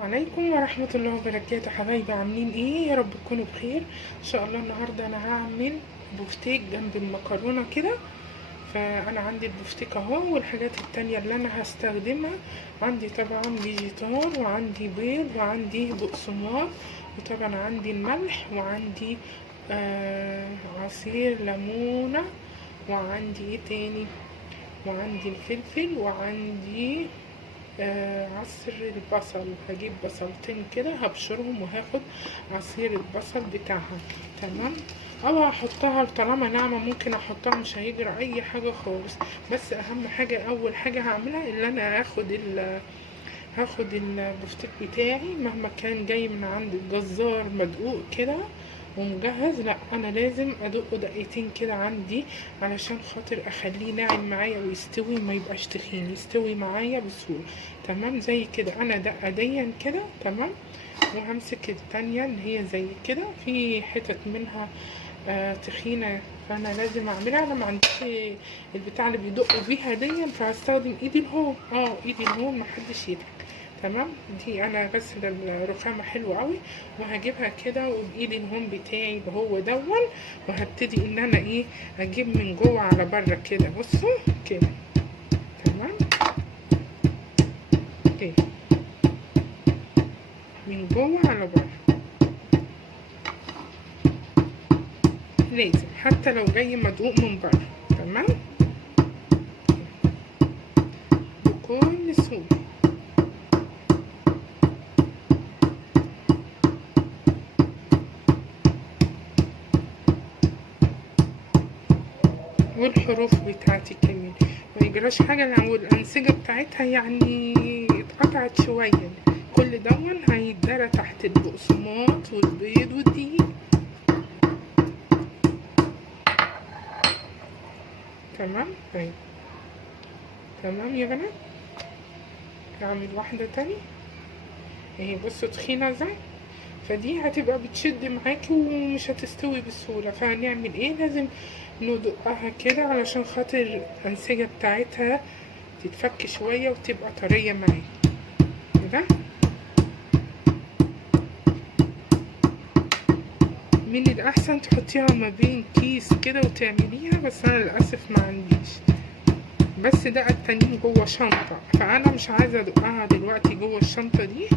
عليكم ورحمة الله وبركاته. حبايبي عاملين ايه؟ يا رب تكونوا بخير ان شاء الله. النهاردة انا هعمل بفتيك جنب المكرونة كده. فانا عندي البفتيك اهو، والحاجات التانية اللي انا هستخدمها عندي طبعا فيجيتار، وعندي بيض، وعندي بقسماط، وطبعا عندي الملح، وعندي عصير ليمونة، وعندي ايه تاني، وعندي الفلفل، وعندي عصر البصل. هجيب بصلتين كده هبشرهم وهاخد عصير البصل بتاعها. تمام. او هحطها طالما ناعمة ممكن احطها، مش هيجرى اي حاجة خالص. بس اهم حاجة اول حاجة هعملها اللي انا هاخد البفتيك بتاعي مهما كان جاي من عند الجزار مدقوق كده ومجهز، لا انا لازم ادقه دقيقتين كده عندي علشان خاطر اخليه ناعم معايا ويستوي، ما يبقاش تخين، يستوي معايا بسهوله. تمام زي كده انا دقه ديا كده. تمام. وهمسك التانية اللي هي زي كده، في حتت منها تخينة، فانا لازم اعملها. انا ما عنديش البتاع اللي بيدقوا بيها دي، فهستخدم ايدي الهون. ايدي الهون محدش يضحك. تمام. دي انا غسل الرخامة حلو قوي، وهجيبها كده وبايدي الهون بتاعي اللي هو دون، وهبتدي ان انا اجيب من جوه على بره كده. بصوا كده. تمام كده، من جوه على بره. لازم حتى لو جاي مدقوق من بره. تمام. بكل سهولة. والحروف بتاعتي كمان ما يجراش حاجة لو الأنسجة بتاعتها يعني اتقطعت شوية، كل دون هيتدرى تحت البقسماط والبيض والدقيق. تمام. طيب تمام يا بنات. هعمل واحدة تاني اهي. بصوا تخينة ازاي، فدي هتبقى بتشد معاكي ومش هتستوي بسهولة. فهنعمل ايه؟ لازم ندقها كده علشان خاطر الأنسجة بتاعتها تتفك شوية وتبقى طرية معاكي كده. من الأحسن تحطيها ما بين كيس كده وتعمليها، بس أنا للأسف ما عنديش. بس ده التانيين جوه شنطة، فأنا مش عايزة أدقها دلوقتي جوه الشنطة دي.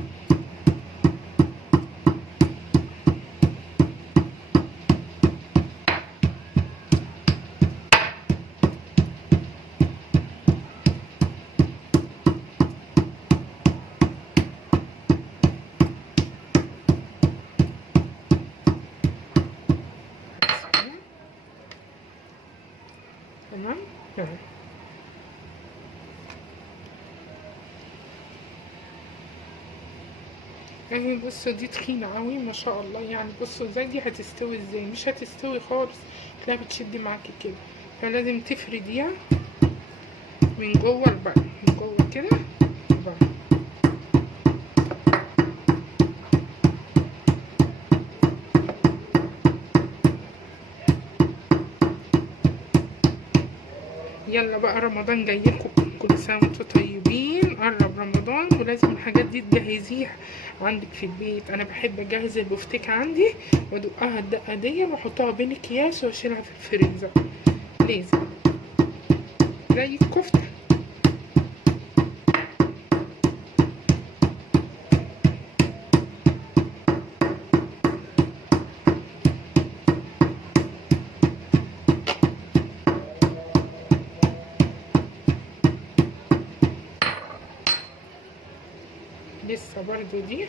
تمام. تمام. يعني بصوا دي تخينة قوي ما شاء الله. يعني بصوا ازاي دي هتستوي ازاي، مش هتستوي خالص، تلاقيها بتشد معاكي كده. فلازم تفرديها من جوه لبره، من جوه كده لبره. يلا بقى رمضان جايلكم، كل سنة وانتم طيبين. قرب رمضان ولازم الحاجات دي تجهزيها عندك في البيت. انا بحب اجهز البفتيك عندي وادقها الدقة دي واحطها بين اكياس واشيلها في الفريزر. لازم زي الكفتة. لسه برضو دي.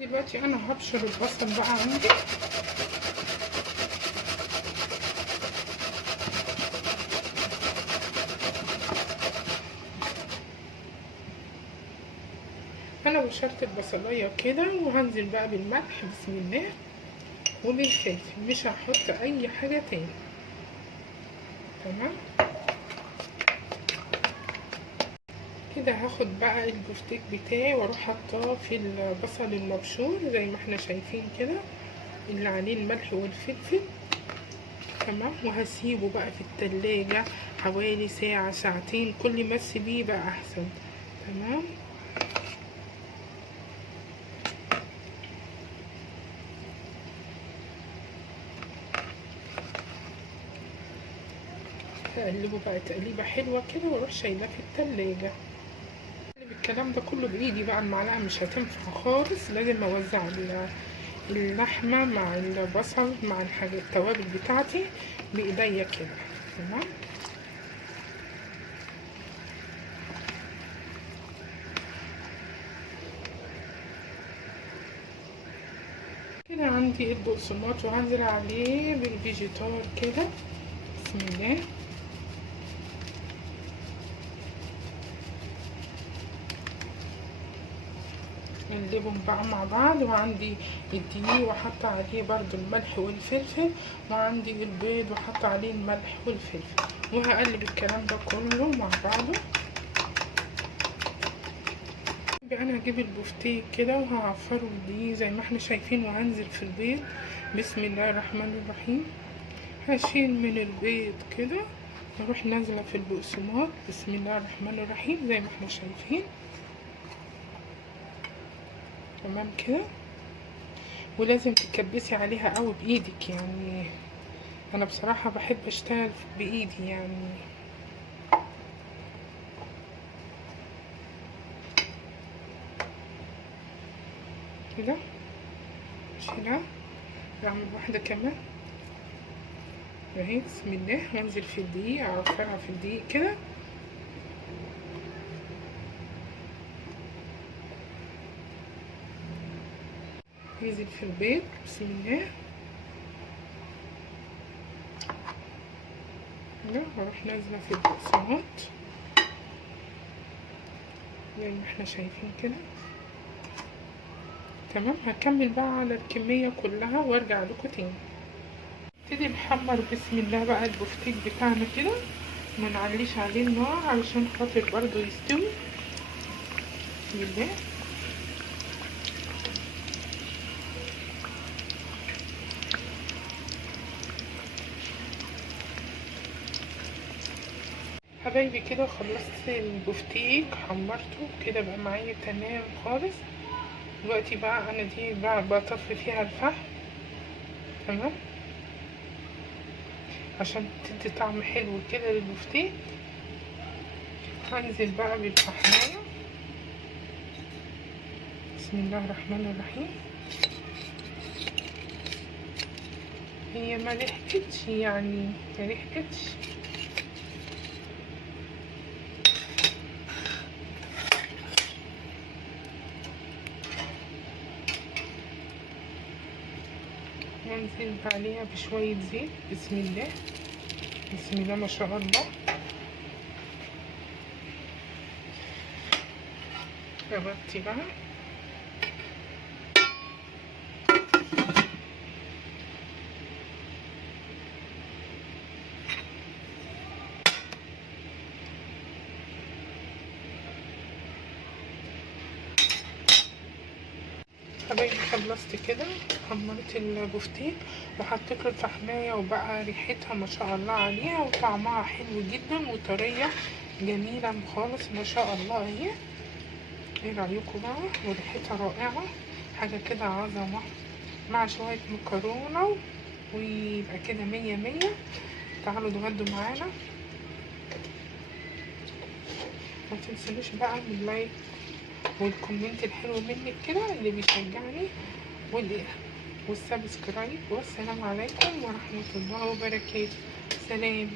دلوقتي انا هبشر البصل بقى عندي. انا بشرت البصلايه كده، وهنزل بقى بالملح بسم الله وبالفلفل، مش هحط اي حاجه تاني. تمام كده. هاخد بقى البفتيك بتاعي واروح حاطاه في البصل المبشور زي ما احنا شايفين كده، اللي عليه الملح والفلفل. تمام. وهسيبه بقى في التلاجة حوالي ساعة ساعتين، كل ما تسيبيه بقى احسن. تمام. اقلبه بقى تقليبه حلوه كده واروح شايلاه في التلاجة. الكلام ده كله بايدي بقى، المعلقه مش هتنفع خالص، لازم اوزع اللحمه مع البصل مع الحاجات التوابل بتاعتي بايديا كده. تمام. كده عندي البقسماط وهنزل عليه بالفيجيتار كده. بسم الله. نقلبهم بقى مع بعض. وعندي الدقيق وحط عليه برضو الملح والفلفل، وعندي البيض وحط عليه الملح والفلفل، وهقلب الكلام ده كله مع بعضه. انا هجيب البفتيك كده وهعفره بدقيق زي ما احنا شايفين، وهنزل في البيض. بسم الله الرحمن الرحيم. هشيل من البيض كده، اروح نازله في البقسماط. بسم الله الرحمن الرحيم زي ما احنا شايفين. تمام كده. ولازم تكبسي عليها قوي بايدك، يعني انا بصراحه بحب اشتغل بايدي يعني. كده اشيلها، اعمل واحده كمان اهي. بسم الله. وانزل في الدقيق، اعفرها في الدقيق كده. انزل في البيض. بسم الله. كده واروح نازله في البقسماط زي ما احنا شايفين كده. تمام. هكمل بقى على الكميه كلها وارجع لكم تاني. نبتدي نحمر بسم الله بقى البفتيك بتاعنا كده، ما نعليش عليه النار علشان خاطر برضو يستوي. بسم الله. حبايبي كده خلصت البفتيك، حمرته كده بقى معايا تمام خالص. دلوقتي بقى انا دي بقى بطفي فيها الفحم. تمام. عشان تدي طعم حلو كده للبفتيك. هنزل بقى بالفحمايه. بسم الله الرحمن الرحيم. هي ما لحقتش يعني، ما لحقتش. هنزل عليها بشوية زيت. بسم الله. بسم الله ما شاء الله. غطي بقى. حبايبي خلصت كده، حمرت البفتيك وحطيت له الفحمايه، وبقى ريحتها ما شاء الله عليها وطعمها حلو جدا وطريه جميله خالص ما شاء الله اهي. ايه رايكم بقى؟ وريحتها رائعه، حاجه كده عظمه مع شويه مكرونه، ويبقى كده مية مية. تعالوا اتغدوا معانا. ما تنسونوش بقى من اللايك والكومنت الحلو منك كده اللي بيشجعني، والسبسكرايب. والسلام عليكم ورحمة الله وبركاته. سلام.